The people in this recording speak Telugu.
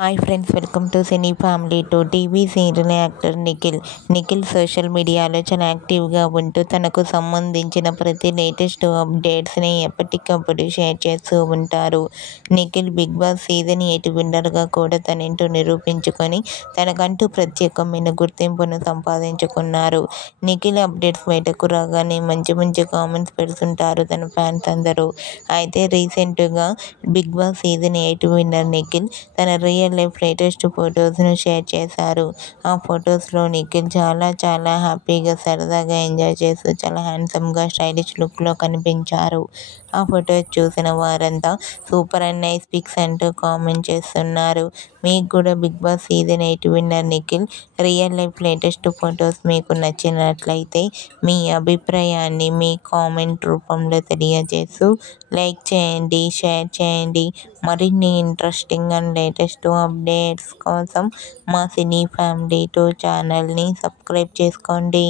Hi friends, welcome to cine family to TV serial actor Nikhil social మీడియాలో చాలా యాక్టివ్గా ఉంటూ తనకు సంబంధించిన ప్రతి లేటెస్ట్ అప్డేట్స్ని ఎప్పటికప్పుడు షేర్ చేస్తూ ఉంటారు. నిఖిల్ బిగ్ బాస్ సీజన్ 8 విన్నర్గా కూడా తనేంటో నిరూపించుకొని తనకంటూ ప్రత్యేకమైన గుర్తింపును సంపాదించుకున్నారు. నిఖిల్ అప్డేట్స్ బయటకు రాగానే మంచి మంచి కామెంట్స్ పెడుతుంటారు తన ఫ్యాన్స్ అందరూ. అయితే రీసెంట్గా Bigg Boss season 8 winner Nikhil తన రియల్ లైఫ్ లేటెస్ట్ ఫొటోస్ను షేర్ చేశారు. ఆ ఫొటోస్లో నిఖిల్ చాలా హ్యాపీగా, సరదాగా ఎంజాయ్ చేస్తూ చాలా హ్యాండ్సమ్గా, స్టైలిష్ లుక్లో కనిపించారు. ఆ ఫొటోస్ చూసిన వారంతా సూపర్ అండ్ నైస్ పిక్స్ అంటూ కామెంట్ చేస్తున్నారు. మీకు కూడా Bigg Boss season 8 winner Nikhil real life latest photos మీకు నచ్చినట్లయితే మీ అభిప్రాయాన్ని మీ కామెంట్ రూపంలో తెలియజేస్తూ లైక్ చేయండి, షేర్ చేయండి. మరిన్ని ఇంట్రెస్టింగ్ అండ్ లేటెస్ట్ అప్డేట్స్ కోసం మా సినీ ఫ్యామిలీ 2 ఛానల్ని సబ్స్క్రైబ్ చేసుకోండి.